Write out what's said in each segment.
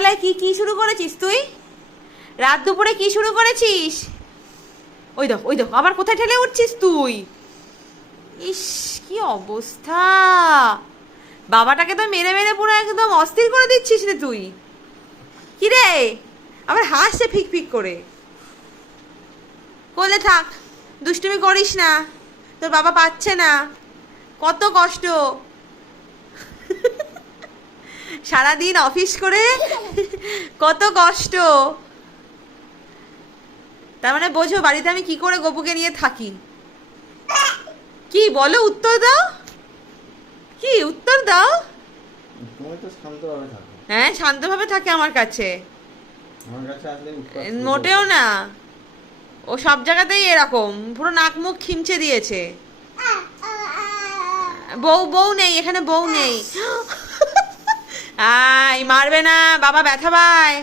বেলায় কি কি শুরু করেছিস তুই? রাত দুপুরে কি শুরু করেছিস? ওই দেখ ওই দেখ, আবার কোথায় ঠেলে উঠছিস তুই? ইস, কি অবস্থা! বাবাটাকে তো মেরে মেরে পুরো একদম অস্থির করে দিচ্ছিস রে তুই। কি রে, আবার হাসছে ফিক ফিক করে। কোলে থাক, দুষ্টুমি করিস না, তোর বাবা পাচ্ছে না। কত কষ্ট, সারাদিন অফিস করে কত কষ্ট। তার মানে বোঝো বাড়িতে আমি কি করে গপুকে নিয়ে থাকি। কি বলো, উত্তর দাও, কি উত্তর দাও? তুমি তো শান্তভাবে থাকো। হ্যাঁ, শান্তভাবে থাকে আমার কাছে। আমার কাছে আসলে মোটেও না, ও সব জায়গাতেই এরকম, পুরো নাক মুখ খিমচে দিয়েছে। বউ বউ নেই এখানে, বউ নেই। আয়, মারবে না, বাবা ব্যথা পায়।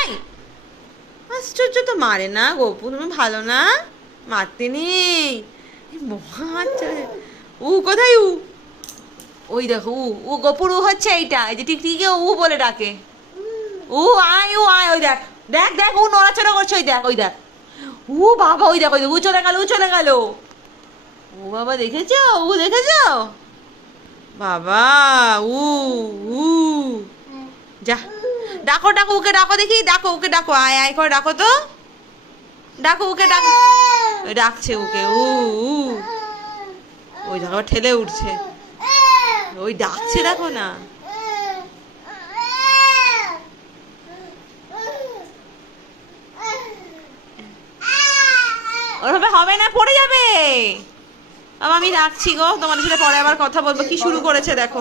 এই আশ্চর্য, তো মারে না গপু, তুমি ভালো না, মারতে নেই। উ কোথায় উ? ওই দেখো উ, উ গপুর উ হচ্ছে এইটা, এই যে টিকটিকে উ বলে ডাকে। উ আয়, উ আয়, ওই দেখ দেখ দেখ, উ নড়াচড়া করছে, ওই দেখ ওই দেখ। উ বাবা, ওই দেখ ওই দেখ, উ চলে গেল, উ চলে গেল। ও বাবা, দেখেছো, উ দেখেছো বাবা, উ উ যা, ডাকো ডাকো ওকে, ডাকো দেখি, ডাকো ওকে, ডাকো, আয় আয় করে ডাকো তো, ডাকো ওকে, ডাকো। ডাকছে ওকে, উ উ, ওই দেখো ঠেলে উঠছে, ওই ডাকছে, দেখো না। ওরভাবে হবে না, পড়ে যাবে। বাবা আমি রাখছি গো, তোমাদের সাথে পরে আবার কথা বলবো। কি শুরু করেছে দেখো।